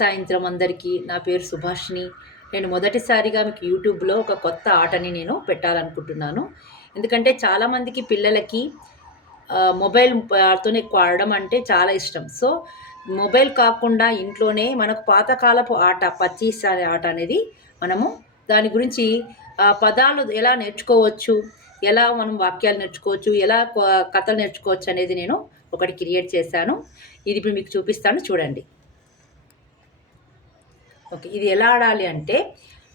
సాయంత్రం అందరికీ. నా పేరు సుభాషిణి. నేను మొదటిసారిగా మీకు యూట్యూబ్లో ఒక కొత్త ఆటని నేను పెట్టాలనుకుంటున్నాను. ఎందుకంటే చాలామందికి పిల్లలకి మొబైల్ తోనే ఎక్కువ ఆడడం అంటే చాలా ఇష్టం. సో మొబైల్ కాకుండా ఇంట్లోనే మనకు పాతకాలపు ఆట పచ్చీస్ అనే ఆట అనేది మనము దాని గురించి పదాలు ఎలా నేర్చుకోవచ్చు, ఎలా మనం వాక్యాలు నేర్చుకోవచ్చు, ఎలా కథలు నేర్చుకోవచ్చు అనేది నేను ఒకటి క్రియేట్ చేశాను. ఇది ఇప్పుడు మీకు చూపిస్తాను, చూడండి. ఓకే, ఇది ఎలా ఆడాలి అంటే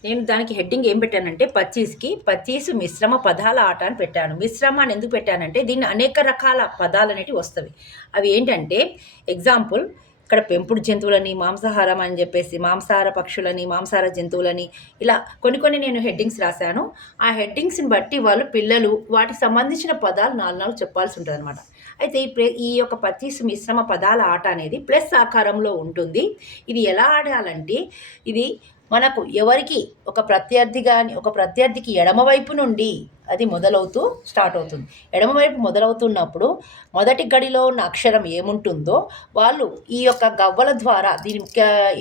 నేను దానికి హెడ్డింగ్ ఏం పెట్టానంటే పచ్చీసు మిశ్రమ పదాల ఆట అని పెట్టాను. మిశ్రమ అని ఎందుకు పెట్టానంటే దీన్ని అనేక రకాల పదాలు అనేటివి వస్తవి. అవి ఏంటంటే ఎగ్జాంపుల్, ఇక్కడ పెంపుడు జంతువులని, మాంసాహారం అని చెప్పేసి మాంసాహార పక్షులని, మాంసాహార జంతువులని, ఇలా కొన్ని నేను హెడ్డింగ్స్ రాశాను. ఆ హెడ్డింగ్స్ని బట్టి పిల్లలు వాటికి సంబంధించిన పదాలు 4 చెప్పాల్సి ఉంటుంది అనమాట. అయితే ఈ యొక్క పచ్చీసు మిశ్రమ పదాల ఆట అనేది ప్లస్ ఆకారంలో ఉంటుంది. ఇది ఎలా ఆడాలంటే ఇది మనకు ఎవరికి ఒక ప్రత్యర్థికి ఎడమవైపు నుండి అది మొదలవుతూ స్టార్ట్ అవుతుంది. ఎడమవైపు మొదలవుతున్నప్పుడు మొదటి గడిలో ఉన్న అక్షరం ఏముంటుందో వాళ్ళు ఈ యొక్క గవ్వల ద్వారా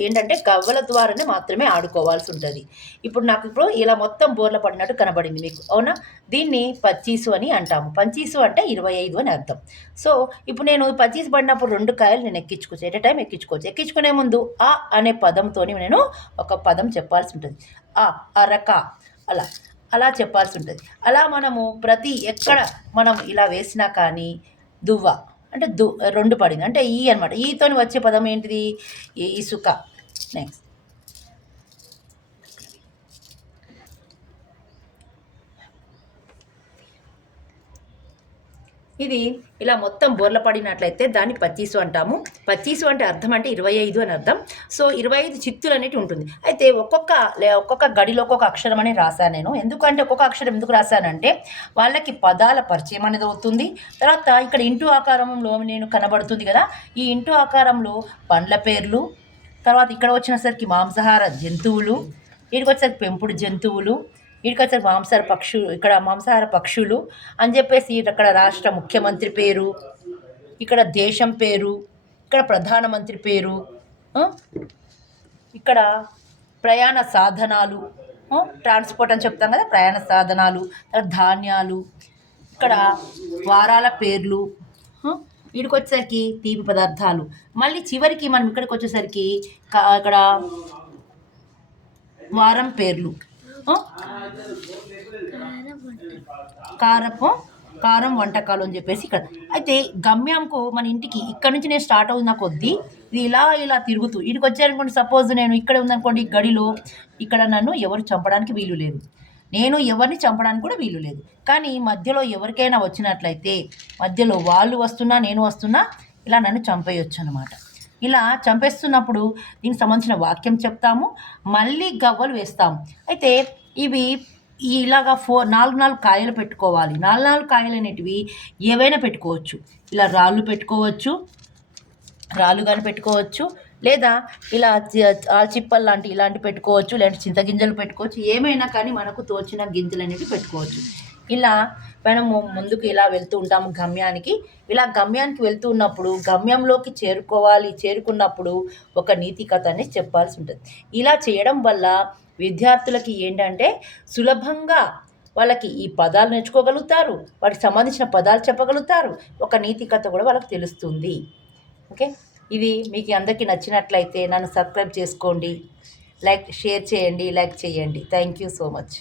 ఏంటంటే గవ్వల ద్వారానే మాత్రమే ఆడుకోవాల్సి ఉంటుంది. ఇప్పుడు ఇలా మొత్తం బోర్ల పడినట్టు కనబడింది మీకు, అవునా? దీన్ని పచ్చీసు అని అంటాము. పచ్చీసు అంటే 25 అని అర్థం. సో ఇప్పుడు నేను పచ్చీసు పడినప్పుడు 2 కాయలు నేను ఎక్కించుకోవచ్చు, ఎట్ ఎ టైం ఎక్కించుకోవచ్చు. ఎక్కించుకునే ముందు ఆ అనే పదంతో నేను ఒక పదం చెప్పాల్సి ఉంటుంది. అరక అలా చెప్పాల్సి ఉంటుంది. అలా మనము ఎక్కడ మనం ఇలా వేసినా కానీ దువ్వ అంటే 2 పడింది అంటే ఈ అనమాట. ఈతోని వచ్చే పదం ఏంటిది? ఇసుక. నెక్స్ట్ ఇది ఇలా మొత్తం బోర్ల పడినట్లయితే దాన్ని పచ్చీసు అంటాము. పచ్చీసు అంటే అర్థం అంటే 25 అని అర్థం. సో 25 చిత్తులు అనేటి ఉంటుంది. అయితే ఒక్కొక్క గడిలో ఒక్కొక్క అక్షరం అని రాశాను నేను. ఎందుకంటే ఒక్కొక్క అక్షరం ఎందుకు రాశానంటే వాళ్ళకి పదాల పరిచయం అనేది అవుతుంది. తర్వాత ఇక్కడ ఇంటూ ఆకారంలో నేను కనబడుతుంది కదా, ఈ ఇంటూ ఆకారంలో పండ్ల పేర్లు, తర్వాత ఇక్కడ వచ్చినసరికి మాంసాహార జంతువులు, ఇక్కడికి వచ్చేసరికి పెంపుడు జంతువులు, వీడికొచ్చారు మాంసాహార పక్షులు అని చెప్పేసి అక్కడ రాష్ట్ర ముఖ్యమంత్రి పేరు, ఇక్కడ దేశం పేరు, ఇక్కడ ప్రధానమంత్రి పేరు, ఇక్కడ ప్రయాణ సాధనాలు, ట్రాన్స్పోర్ట్ అని చెప్తాం కదా, ప్రయాణ సాధనాలు, ధాన్యాలు, ఇక్కడ వారాల పేర్లు, వీడికి వచ్చేసరికి తీపి పదార్థాలు. మళ్ళీ చివరికి మనం ఇక్కడికి వచ్చేసరికి ఇక్కడ వారం పేర్లు, కారం వంటకాలు అని చెప్పేసి ఇక్కడ. అయితే గమ్యంకు మన ఇంటికి ఇక్కడ నుంచి నేను స్టార్ట్ అవుతున్న కొద్దీ ఇది ఇలా తిరుగుతూ ఇక్కడికి వచ్చారనుకోండి. సపోజ్ నేను ఇక్కడ ఉందనుకోండి గడిలో, ఇక్కడ నన్ను ఎవరు చంపడానికి వీలు లేదు, నేను ఎవరిని చంపడానికి కూడా వీలు లేదు. కానీ మధ్యలో ఎవరికైనా వచ్చినట్లయితే మధ్యలో వాళ్ళు వస్తున్నా నేను వస్తున్నా ఇలా నన్ను చంపేయొచ్చు అనమాట. ఇలా చంపేస్తున్నప్పుడు దీనికి సంబంధించిన వాక్యం చెప్తాము, మళ్ళీ గవ్వలు వేస్తాము. అయితే ఇవి ఇలాగా 4 కాయలు పెట్టుకోవాలి. 4 కాయలు అనేటివి ఏవైనా పెట్టుకోవచ్చు. ఇలా రాళ్ళు కానీ పెట్టుకోవచ్చు, లేదా ఇలా చిప్పలు ఇలాంటివి పెట్టుకోవచ్చు, లేదంటే చింతగింజలు పెట్టుకోవచ్చు. ఏమైనా కానీ మనకు తోచిన గింజలు అనేవి పెట్టుకోవచ్చు. ఇలా మనము ముందుకు ఇలా వెళ్తూ ఉంటాము గమ్యానికి. ఇలా గమ్యానికి వెళ్తూ ఉన్నప్పుడు గమ్యంలోకి చేరుకున్నప్పుడు ఒక నీతి కథ అనేది చెప్పాల్సి ఉంటుంది. ఇలా చేయడం వల్ల విద్యార్థులకి ఏంటంటే సులభంగా వాళ్ళకి ఈ పదాలు నేర్చుకోగలుగుతారు, వాటికి సంబంధించిన పదాలు చెప్పగలుగుతారు, ఒక నీతి కథ కూడా వాళ్ళకి తెలుస్తుంది. ఓకే, ఇది మీకు అందరికీ నచ్చినట్లయితే నన్ను సబ్స్క్రైబ్ చేసుకోండి, షేర్ చేయండి, లైక్ చేయండి. Thank you so much.